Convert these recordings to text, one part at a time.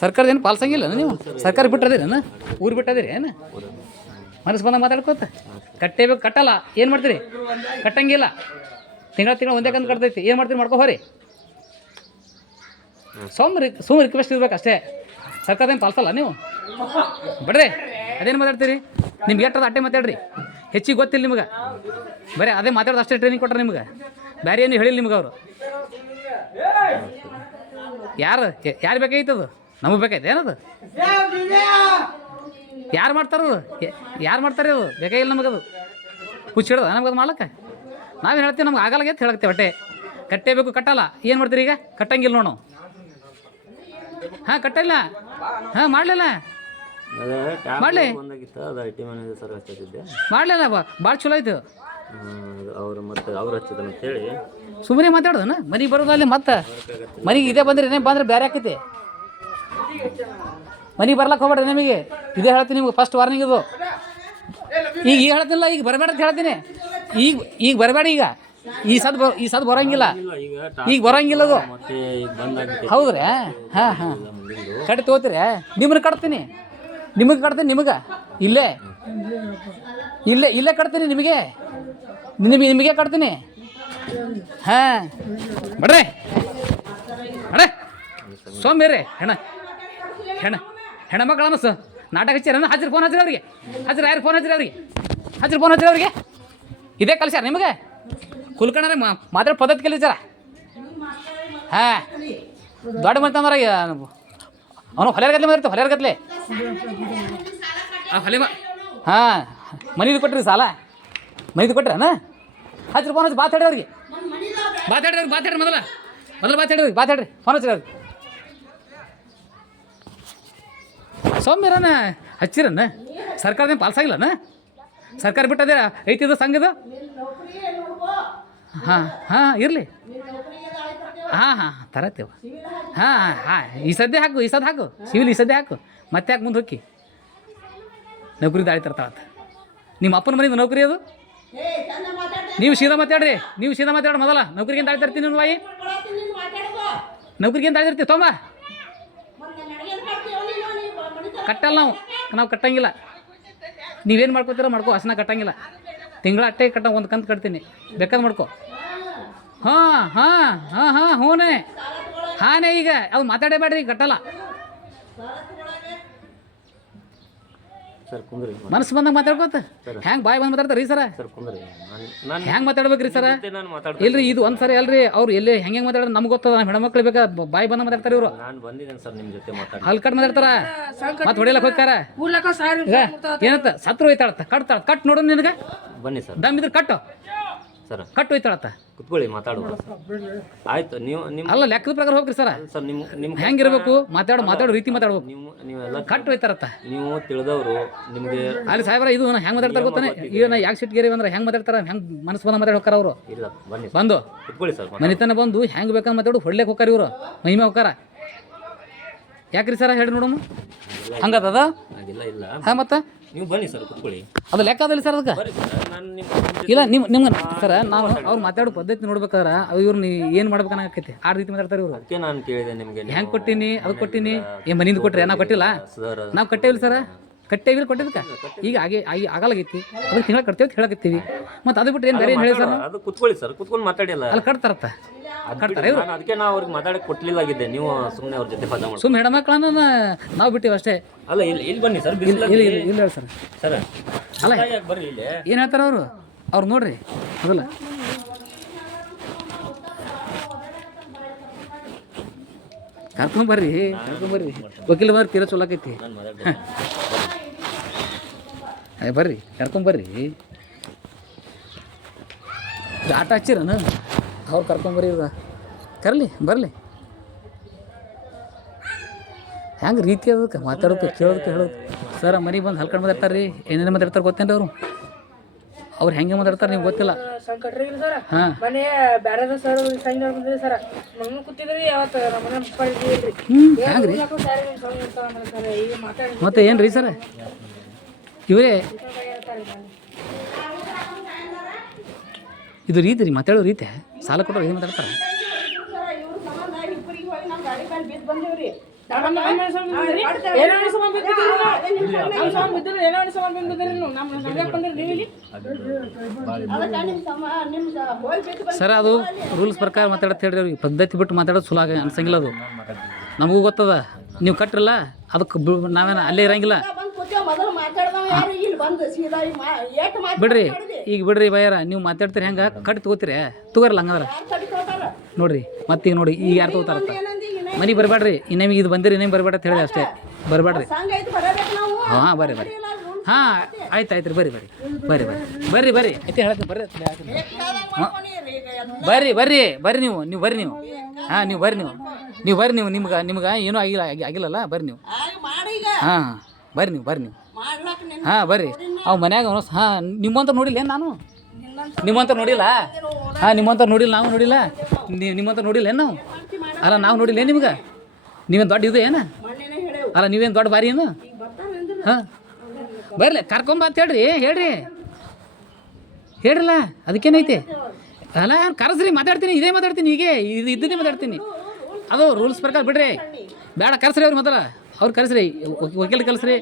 ಸರ್ಕಾರದ ಏನು ಪಾಲ್ಸಂಗಿಲ್ಲ ನೀವು? ಸರ್ಕಾರ ಬಿಟ್ಟದಿರೇನ ಊರು ಬಿಟ್ಟದಿರಿ ಏನು? ಮನಸ್ಸು ಬಂದ ಮಾತಾಡ್ಕೋತ. ಕಟ್ಟೇಬೇಕು ಕಟ್ಟಲ್ಲ. ಏನು ಮಾಡ್ತೀರಿ? ಕಟ್ಟಂಗಿಲ್ಲ. ತಿಂಗಳ ತಿಂಗಳ ಒಂದೇ ಕಂದು ಕಟ್ತೈತಿ. ಏನು ಮಾಡ್ತೀರಿ? ಮಾಡ್ಕೊ ಹೋರಿ. ಸೋಮ್ ರಿ ಸುಮ್ ರಿಕ್ವೆಸ್ಟ್ ಇರ್ಬೇಕು ಅಷ್ಟೇ. ಸರ್ಕಾರದ ಏನು ಪಾಲ್ಸಲ್ಲ ನೀವು? ಬಿಡ್ರಿ, ಅದೇನು ಮಾತಾಡ್ತೀರಿ? ನಿಮ್ಗೆ ಎಟ್ಟದ ಅಟ್ಟೆ ಮಾತಾಡ್ರಿ? ಹೆಚ್ಚಿಗೆ ಗೊತ್ತಿಲ್ಲ ನಿಮ್ಗೆ. ಬರೀ, ಅದೇ ಮಾತಾಡೋದು ಅಷ್ಟೇ ಟ್ರೈನಿಂಗ್ ಕೊಟ್ಟರೆ ನಿಮ್ಗೆ. ಬೇರೆ ಏನು ಹೇಳಿಲ್ಲ ನಿಮ್ಗೆ ಅವರು. ಯಾರು? ಯಾರು ಬೇಕಾಗಿತ್ತದು ನಮಗೆ ಬೇಕಾಯ್ತು ಏನದು? ಯಾರು ಮಾಡ್ತಾರದು ಯಾರು ಮಾಡ್ತಾರೆ ಅದು ಬೇಕಾಗಿಲ್ಲ ನಮಗದು? ನಮ್ಗೆ ನಮಗದು ಮಾಡ್ಲಕ್ಕ? ನಾವೇನು ಹೇಳ್ತೀವಿ ನಮ್ಗೆ ಆಗಲ್ಲ ಅಂತ ಹೇಳಕ್ತೇವೆ ಹೊಟ್ಟೆ. ಕಟ್ಟೇಬೇಕು ಕಟ್ಟಲ್ಲ. ಏನು ಮಾಡ್ತೀರಿ ಈಗ? ಕಟ್ಟಂಗಿಲ್ಲ ನೋಡು. ಹಾಂ ಕಟ್ಟಿಲ್ಲ. ಹಾಂ ಮಾಡಲಿಲ್ಲ. ಮಾಡಲಿ. ಮಾಡಲಿಲ್ಲ ಭಾಳ ಚಲೋ ಆಯ್ತು. ಅವರು ಮತ್ತೆ ಅವ್ರು ಅಂತ ಹೇಳಿ ಸುಮ್ಮನೆ ಮಾತಾಡೋದನ? ಮನೆಗೆ ಬರೋದು ಅಲ್ಲಿ ಮತ್ತೆ? ಮನೆಗೆ ಇದೇ ಬಂದ್ರೆ ಏನೇ ಬಂದ್ರೆ ಬೇರೆ ಆಕೈತಿ? ಮನೆಗೆ ಬರ್ಲಕ್ಕೆ ಹೋಗ್ಬೇಡ್ರಿ ನಿಮಗೆ. ಇದೇ ಹೇಳ್ತೀನಿ ನಿಮ್ಗೆ ಫಸ್ಟ್ ವಾರ್ನಿಂಗ್ ಇದು. ಈಗ ಈಗ ಹೇಳ್ತಿಲ್ಲ ಈಗ ಬರಬೇಡ ಅಂತ ಹೇಳ್ತೀನಿ. ಈಗ ಈಗ ಬರಬೇಡ ಈಗ. ಈ ಸದ್ ಈ ಸದ್ ಬರೋಂಗಿಲ್ಲ. ಈಗ ಬರಂಗಿಲ್ಲ ಅದು. ಹೌದ್ರಿ? ಹಾಂ ಹಾಂ. ಕಟ್ಟಿ ತಗೋತೀರಿ? ನಿಮ್ಮನ್ನ ಕಟ್ತೀನಿ. ನಿಮಗೆ ಕಟ್ತೀನಿ, ನಿಮಗೆ. ಇಲ್ಲೇ. ಇಲ್ಲೇ ಇಲ್ಲೇ ಕಟ್ತೀನಿ ನಿಮಗೆ. ನಿಮಗೆ ನಿಮಗೆ ಕಟ್ತೀನಿ. ಹಾಂ. ಬಡ್ರೆ. ರೀ ಹೆಣ್ಣ ಹೆಣ ಹೆಣ ಮಕ್ಕಳ ಸರ್ ನಾಟಕ ಹಚ್ಚಿರ ಹಚ್ಚಿರ ಫೋನ್ ಹಚ್ಚಿರಿ ಅವ್ರಿಗೆ. ಹಚ್ಚಿರ, ಯಾರು ಫೋನ್ ಹಚ್ಚಿರಿ ಅವ್ರಿಗೆ? ಹಚ್ಚಿರ ಫೋನ್ ಹಚ್ಚಿರಿ ಅವ್ರಿಗೆ. ಇದೇ ಕಲ್ಸ್ಯಾರ ನಿಮಗೆ? ಕುಲ್ಕಣ್ಣ ಮಾತಾಡೋ ಪದ್ಧತಿ ಕಲಿಸ್ಯಾರ? ಹಾಂ. ದೊಡ್ಡ ಮಂತಂದ್ರೆ ಅವನು ಹೊಲೆಯರ್ಗತ್ಲೆ ಮಾತಾಡ್ತಾವೆ ಹೊಲೆಯರ್ಗತ್ಲೆ ಆ ಹೊಲೆ ಮಾ ಹಾಂ ಮನೇದು ಕೊಟ್ರಿ ಸಾಲ? ಮನಿದು ಕೊಟ್ರನ ಹತ್ತು ಫೋನ್ ಹಚ್ಚಿ ಬಾತಾಡ್ರಿ ಅವ್ರಿಗೆ. ಬಾತಾಡ್ರಿ ಅವ್ರಿಗೆ ಬಾತಾಡ್ರಿ ಮೊದಲ. ಮೊದಲು ಬಾತಾಡ್ರಿ ಅವ್ರಿಗೆ ಮಾತಾಡ್ರಿ. ಫೋನ್ ಹಚ್ಚಿರಿ ಅವ್ರಿಗೆ. ಸೌಮ್ಯರನ ಹಚ್ಚಿರನ ಸರ್ಕಾರದಿಂದ ಪಾಲ್ಸಾಗಿಲ್ಲನ ಸರ್ಕಾರ ಬಿಟ್ಟದೆ ಐತಿದು ಸಂಘದ? ಹಾಂ ಹಾಂ ಇರಲಿ. ಹಾಂ ಹಾಂ ತರತ್ತೇವ. ಹಾಂ ಹಾಂ ಈ ಸದ್ಯ ಹಾಕು ಈ ಸದ್ಯ ಹಾಕು. ಸಿವಿಲ್ ಈ ಸದ್ಯ ಹಾಕು. ಮತ್ತೆ ಹಾಕಿ ಮುಂದೆ ಹೋಗಿ ನೌಕರಿ ದಾಳಿ ತರ್ತಾವತ್ತ ನಿಮ್ಮ ಅಪ್ಪನ ಮನೆಯಿಂದ ನೌಕರಿ ಅದು? ನೀವು ಸೀದಾ ಮಾತಾಡ್ರಿ, ನೀವು ಸೀದಾ ಮಾತಾಡ ಮೊದಲ. ನೌಕರಿಗೆ ದಾಳಿ ತರ್ತೀನಿ ನಿಮ್ಮ ಬಾಯಿ? ನೌಕರಿಗೆ ದಾಳಿ ತರ್ತೀವಿ ತೊಂಬ ಕಟ್ಟಲ್ಲ ನಾವು ನಾವು ಕಟ್ಟಂಗಿಲ್ಲ. ನೀವೇನು ಮಾಡ್ಕೋತೀರ ಮಾಡ್ಕೋ, ಹಸನ ಕಟ್ಟಂಗಿಲ್ಲ. ತಿಂಗಳ ಅಟ್ಟೆ ಕಟ್ಟ, ಒಂದು ಕಂತು ಕಟ್ತೀನಿ. ಬೇಕಾದ್ರೆ ಮಾಡ್ಕೋ. ಹಾಂ ಹಾಂ ಹಾಂ ಹಾಂ ಹ್ಞೂನೇ ಹಾನೇ ಈಗ ಅದು ಮಾತಾಡೇಬೇಡ್ರಿ ಕಟ್ಟಲ್ಲ. ಸರ್ ಕುಂದ್ರಿ. ಮನಸ್ಸು ಬಂದಾಗ ಮಾತಾಡ್ಕೋತ? ಹೆಂಗೆ ಬಾಯಿ ಬಂದ್ ಮಾತಾಡ್ತಾರೆ ರೀ ಸರ? ಸರ್ ಕುಂದ್ರಿ. ನಾನು ಹೆಂಗೆ ಮಾತಾಡ್ಬೇಕ್ರಿ ಸರ? ನಾನು ಮಾತಾಡ್ತೀನಿ ಇಲ್ರಿ ಇದು ಒಂದು ಸರಿ ಅಲ್ರಿ ಅವ್ರು ಎಲ್ಲಿ ಹೆಂಗೆ ಹೆಂಗೆ ಮಾತಾಡೋದು ನಮ್ಗೆ ಗೊತ್ತದ ನಮ್ಮ ಹೆಣ್ಮಕ್ಳು ಬೇಕಾ ಬಾಯಿ ಬಂದ ಮಾತಾಡ್ತಾರೆ ಇವರು. ನಾನು ಬಂದಿದ್ದೇನೆ ಸರ್ ನಿಮ್ಮ ಜೊತೆ ಮಾತಾಡಿ ಹಲ್ ಕಟ್ ಮಾತಾಡ್ತಾರ? ಮತ್ತೆ ಹೊಡಿಲಕ್ಕೆ ಹೋಗ್ತಾರ? ಏನತ್ತ ಸತ್ರು ಹೋಯ್ತಾಳತ್ತ ಕಟ್ತಾಳ ಕಟ್ ನೋಡು ನಿನಗೆ. ಬನ್ನಿ ಸರ್. ದಮ್ ಇದ್ರೆ ಕಟ್ಟು. ಸರ್? ಕಟ್ ಹೋಯ್ತಾಳತ್ತ? ಕುತ್ಕೊಳ್ಳಿ ಮಾತಾಡುವ. ಆಯ್ತು ನೀವು ನಿಮ್ಮ ಅಲ್ಲ ಲೆಕ್ಕದ ಪ್ರಕಾರ ಹೋಗ್ರಿ ಸರ್. ಸರ್ ನಿಮ್ಮ ನಿಮ್ಮ ಹೆಂಗಿರ್ಬೇಕು ಮಾತಾಡೋ ಮಾತಾಡೋ ರೀತಿ ಮಾತಾಡ್ಬೇಕು ನೀವು ನೀವೆಲ್ಲ ಕಟ್ ಹೋಯ್ತಾರತ್ತ. ನೀವು ತಿಳಿದವರು ನಿಮಗೆ ಅಲ್ಲಿ ಸಾಹೇಬ್ರ ಇದು ಹೆಂಗೆ ಮಾತಾಡ್ತಾರೆ ಗೊತ್ತಾನೆ? ಈಗ ನಾ ಯಾಕೆ ಸಿಟ್ಗೇರಿ ಅಂದ್ರೆ ಹೆಂಗೆ ಮಾತಾಡ್ತಾರೆ ಹೆಂಗೆ ಮನಸ್ಸು ಬಂದ ಮಾತಾಡಿ ಹೋಗ್ತಾರ ಅವರು? ಇಲ್ಲ ಬನ್ನಿ ಬಂದು. ಕುತ್ಕೊಳ್ಳಿ ಸರ್ ಮನಿತನ ಬಂದು ಹೆಂಗೆ ಬೇಕಂತ ಮಾತಾಡು ಹೊಡ್ಲಿಕ್ಕೆ ಹೋಗ್ತಾರ ಇವರು. ಮಹಿಮೆ ಹೋಗ್ತಾರ. ಯಾಕ್ರಿ ಸರ ಹೇಳಿ ನೋಡಮ್ಮ. ಹಂಗದ ಇಲ್ಲ. ಹಾಂ ಮತ್ತೆ? ನೀವು ಬನ್ನಿ ಸರ್ ಕುತ್ಕೊಳ್ಳಿ. ಅದು ಲೆಕ್ಕ ಅದಲ್ಲ ಸರ್ ಅದಕ್ಕೆ? ಇಲ್ಲ ನಿಮ್ಮ ನಿಮ್ಗೆ ಸರ್ ನಾವು ಅವ್ರು ಮಾತಾಡೋ ಪದ್ಧತಿ ನೋಡ್ಬೇಕಾದ್ರೆ ಇವ್ರು ಏನು ಮಾಡ್ಬೇಕನ್ನಾಗೈತಿ ಆ ರೀತಿ ಮಾತಾಡ್ತಾರೆ ಇವರು. ಅದಕ್ಕೆ ನಾನು ಕೇಳಿದೆ ನಿಮಗೆ ಹೆಂಗೆ ಕೊಟ್ಟಿನಿ ಅದು ಕೊಟ್ಟಿನಿ? ಏ ಮನಿಂದ ಕೊಟ್ರಿ ನಾವು ಕೊಟ್ಟಿಲ್ಲ? ಸರ್ ನಾವು ಕಟ್ಟೇವಿಲ್ಲ ಸರ್. ಕಟ್ಟೇವಿಲ್ಲ ಕೊಟ್ಟಿದ್ದಕ್ಕೆ? ಈಗ ಆಗಿ ಆಗಿ ಆಗಲಾಗೈತಿ. ಅದಕ್ಕೆ ತಿಂಗಳ ಕಟ್ತೇವೆ ಅಂತ ಹೇಳಕತ್ತೀವಿ. ಮತ್ತು ಅದು ಬಿಟ್ಟು ಏನು ಬೇರೆ ಏನು ಹೇಳಿ ಸರ್? ಅದು ಕುತ್ಕೊಳ್ಳಿ ಸರ್ ಕುತ್ಕೊಂಡು ಮಾತಾಡಿಲ್ಲ ಅಲ್ಲಿ ಕಟ್ತಾರತ್ತ? ಕಟ್ತಾರೆ ಇವರು. ನಾನು ಅದಕ್ಕೆ ನಾವು ಅವ್ರಿಗೆ ಮಾತಾಡಕ್ಕೆ ಕೊಟ್ಲಿಲ್ಲಾಗಿದ್ದೆ. ನೀವು ಸುಮ್ಮನೆ ಅವ್ರ ಜೊತೆ ಪದ ಮಾಡಿ ಸುಮ್ಮನೆ ಹೆಣ್ಮಕ್ಳನ್ನ ನಾವು ಬಿಟ್ಟಿವಿ ಅಷ್ಟೇ. ಅಲ್ಲ ಇಲ್ಲಿ ಇಲ್ಲಿ ಬನ್ನಿ ಸರ್ ಇಲ್ಲ ಇಲ್ಲ ಇಲ್ಲ ಇಲ್ಲ ಸರ್. ಸರ್ ಅಲ್ಲ. ಬರ್ರಿ ಇಲ್ಲಿ. ಏನು ಹೇಳ್ತಾರೆ ಅವರು? ಅವ್ರು ನೋಡ್ರಿ. ಆಗಲ್ಲ ಕರ್ಕೊಂಡು ಬರ್ರಿ ವಕೀಲ ಬರ್ರಿ ತೀರ ಚಲೋ ಆಕೈತಿ. ನಾನು ಮಾತಾಡ್ತೀನಿ ಅಯ್ಯ ಬರ್ರಿ ಕರ್ಕೊಂಬರ್ರಿ ಇದು ಆಟ ಹಚ್ಚಿರನ ಅವ್ರು ಕರ್ಕೊಂಬರಿ ಇವ್ರ ಕರಲಿ ಬರಲಿ. ಹೆಂಗೆ ರೀತಿ ಅದಕ್ಕೆ ಮಾತಾಡೋದು ಕೇಳೋದಕ್ಕೆ ಹೇಳೋದು ಸರ್ ಮನೆಗೆ ಬಂದು ಹಲ್ಕೊಂಡು ಮಾತಾಡ್ತಾರೆ ರೀ ಏನೇನು ಮಾತಾಡ್ತಾರೆ ಗೊತ್ತೇನು ಅವರು? ಅವ್ರು ಹೆಂಗೆ ಮಾತಾಡ್ತಾರೆ ನೀವು ಗೊತ್ತಿಲ್ಲ. ಹಾಂ. ಮನೆ ಸರ್ ಬಂದ್ರಿ ಸರ. ಕೂತಿದ್ರಿ ಅವತ್ತು ಹ್ಞೂ ಮತ್ತೆ ಏನು ರೀ ಸರ್ ಇವರೇ? ಇದು ರೀತಿ ರೀ ಮಾತಾಡೋ ರೀತಿ. ಸಾಲ ಕೊಟ್ಟರು ಏನು ಮಾತಾಡ್ತಾರೆ? ಸರ್, ಅದು ರೂಲ್ಸ್ ಪ್ರಕಾರ ಮಾತಾಡತ್ತೆ ಹೇಳ್ರಿ ಪದ್ಧತಿ ಬಿಟ್ಟು ಮಾತಾಡೋದು ಸುಲಾಗ ಅನ್ಸಂಗಿಲ್ಲ ಅದು. ನಮಗೂ ಗೊತ್ತದ. ನೀವು ಕಟ್ಟ್ರಲ್ಲ ಅದಕ್ಕೆ ನಾವೇನು, ಅಲ್ಲೇ ಇರಂಗಿಲ್ಲ. ಬಂದ್ ಸೀದಾ ಮಾ ಏಟ್ ಮಾತು ಬಿಡ್ರಿ ಈಗ ಬಿಡ್ರಿ ಬಯ್ಯಾರ ನೀವು ಮಾತಾಡ್ತೀರಿ ಹೆಂಗೆ? ಕಟ್ ತಗೋತೀರಿ. ತಗೋರಲ್ಲ ಹಂಗಂದ್ರೆ ನೋಡ್ರಿ ಮತ್ತೆ ಈಗ ಮತ್ತೀಗ ನೋಡಿ ಈಗ ಯಾರು ತಗೋತಾರ ಮನೆಗೆ ಬರಬೇಡ್ರಿ ಇನ್ನೇಮಿಗೆ ಇದು ಬಂದಿರಿ ಇನ್ನೇನು ಬರಬೇಡ ಅಂತ ಹೇಳಿದೆ ಅಷ್ಟೇ. ಬರಬೇಡ್ರಿ. ಹಾ ಐತಿ ಬರಬೇಕು ನಾವು. ಹಾಂ ಬರ್ರಿ ಬರ್ರಿ. ಹಾಂ ಆಯ್ತು ಆಯ್ತು ರೀ ಬರ್ರಿ ಬರ್ರಿ. ಬರ್ರಿ ಬರ್ರಿ. ಬರ್ರಿ ಬರ್ರಿ. ಐತಿ ಹೇಳ್ತೀನಿ ಬರ್ರಿ ಬರ್ರಿ ಬರ್ರಿ ಬರ್ರಿ ನೀವು ನೀವು ಬರ್ರಿ ನೀವು. ಹಾಂ ನೀವು ಬರ್ರಿ ನೀವು. ನೀವು ಬರ್ರಿ ನೀವು ನಿಮ್ಗೆ ನಿಮ್ಗೆ ಏನೂ ಆಗಿಲ್ಲ ಆಗಿ- ಆಗಿಲ್ಲಲ್ಲ ಬರ್ರಿ ನೀವು. ಮಾಡಿ ಈಗ. ಹಾಂ ಬರ್ರಿ ನೀವು ಬರ್ರಿ ನೀವು. ಹಾಂ ಬರ್ರಿ. ಅವ್ ಮನ್ಯಾಗ ಹಾಂ ನಿಮ್ಮಂತ ನೋಡಿಲ್ಲ ಏನು ನಾನು? ನಿಮ್ಮಂತ ನೋಡಿಲ್ಲ ಹಾಂ ನಿಮ್ಮಂತ ನೋಡಿಲ್ಲ ನಾವು ನೋಡಿಲ್ಲ. ನಿಮ್ಮಂತ ನೋಡಿಲ್ಲ ಏನು ನಾವು? ಅಲ್ಲ ನಾವು ನೋಡಿಲ್ಲ ಏನು ನಿಮ್ಗೆ? ನೀವೇನು ದೊಡ್ಡ ಇದು ಏನು? ಅಲ್ಲ ನೀವೇನು ದೊಡ್ಡ ಬಾರಿ ಏನು? ಹಾಂ. ಬರ್ಲಿ ಕರ್ಕೊಂಬ ಅಂತ ಹೇಳ್ರಿ ಹೇಳ್ರಿ. ಹೇಳ್ರಲ್ಲ ಅದಕ್ಕೇನೈತಿ? ಅಲ್ಲ ಕರೆಸ್ರಿ ಮಾತಾಡ್ತೀನಿ ಇದೇ ಮಾತಾಡ್ತೀನಿ ಹೀಗೆ ಇದು ಇದ್ದನ್ನೇ ಮಾತಾಡ್ತೀನಿ. ಅದು ರೂಲ್ಸ್ ಪ್ರಕಾರ ಬಿಡ್ರಿ. ಬೇಡ ಕರೆಸ್ರಿ ಅವ್ರು ಮೊದಲ. ಅವ್ರು ಕರೆಸ್ರಿ ವಕೀಲ್ರು ಕರೆಸ್ರಿ.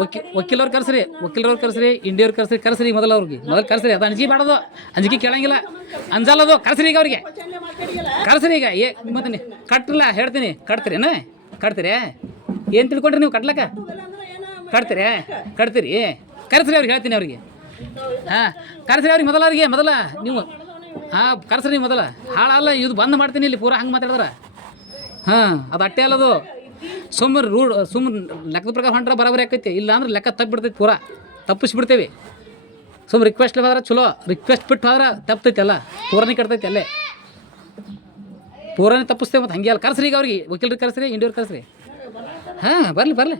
ವಕೀ ವಕೀಲವ್ರು ಕರೆಸ್ರಿ, ವಕೀಲರವ್ರು ಕರೆಸ್ರಿ, ಇಂಡಿಯವ್ರು ಕರೆಸ್ರಿ ಕರೆಸ್ರಿ ಮೊದಲು ಅವ್ರಿಗೆ. ಮೊದಲು ಕರೆಸ್ರಿ, ಅದು ಅಂಜಿಕೆ ಮಾಡೋದು. ಅಂಜಿಕೆ ಕೇಳಂಗಿಲ್ಲ. ಅಂಜಲ್ಲದು ಕರೆಸ್ರಿ ಈಗ ಅವ್ರಿಗೆ. ಕರೆಸ್ರಿ ಈಗ. ಏ ಮತ್ತೆ ಕಟ್ಟಲ್ಲ ಹೇಳ್ತೀನಿ. ಕಟ್ತೀರೇನ ಕಟ್ತೀರಿ? ಏನು ತಿಳ್ಕೊಂಡ್ರಿ ನೀವು ಕಟ್ಲಕ್ಕ? ಕಟ್ತೀರಿ? ಕಟ್ತೀರಿ? ಕರೆಸ್ರಿ ಅವ್ರಿಗೆ, ಹೇಳ್ತೀನಿ ಅವ್ರಿಗೆ. ಹಾಂ, ಕರೆಸ್ರಿ ಅವ್ರಿಗೆ ಮೊದಲ ಅವ್ರಿಗೆ, ಮೊದಲ ನೀವು. ಹಾಂ, ಕರೆಸ್ರಿ ಮೊದಲ. ಹಾಳಲ್ಲ ಇದು ಬಂದ್ ಮಾಡ್ತೀನಿ ಇಲ್ಲಿ, ಪೂರಾ ಹಂಗೆ ಮಾತಾಡಿದ್ರೆ. ಹಾಂ, ಅದು ಅಟ್ಟೆ ಅಲ್ಲದು. ಸುಮ್ಮನೆ ರೂಢ ಸುಮ್ಮನೆ ಲೆಕ್ಕದ ಪ್ರಕಾರ ಹೊಂಟ್ರೆ ಬರೋಬರಿ ಆಕೈತಿ. ಇಲ್ಲ ಅಂದ್ರೆ ಲೆಕ್ಕ ತಪ್ಪಿಬಿಡ್ತೈತಿ ಪೂರಾ. ತಪ್ಪಿಸ್ಬಿಡ್ತೇವೆ. ಸುಮ್ಮನೆ ರಿಕ್ವೆಸ್ಟ್ ಹೋದ್ರೆ ಚಲೋ. ರಿಕ್ವೆಸ್ಟ್ ಬಿಟ್ಟು ಹೋದ್ರೆ ತಪ್ತೈತಿ ಅಲ್ಲ. ಪೂರನೇ ಕಟ್ತೈತಿ ಅಲ್ಲೇ. ಪೂರನೇ ತಪ್ಪಿಸ್ತೇವೆ ಮತ್ತು ಹಂಗೆ ಅಲ್ಲ. ಕರ್ಸ್ರಿ ಈಗ ಅವ್ರಿಗೆ. ವಕೀಲರಿಗೆ ಕರೆಸ್ರಿ, ಇಂಡಿಯವ್ರಿಗೆ ಕರೆಸ್ರಿ. ಹಾಂ, ಬರಲಿ ಬರಲಿ.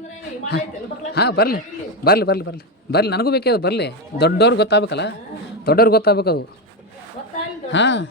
ಹಾಂ, ಬರಲಿ. ಬರಲಿ ಬರಲಿ ಬರಲಿ. ಬರಲಿ, ನನಗೂ ಬೇಕೇ ಅದು, ಬರಲಿ. ದೊಡ್ಡವ್ರಿಗೆ ಗೊತ್ತಾಗಬೇಕಲ್ಲ. ದೊಡ್ಡವ್ರಿಗೆ ಗೊತ್ತಾಗಬೇಕು ಅದು. ಹಾಂ.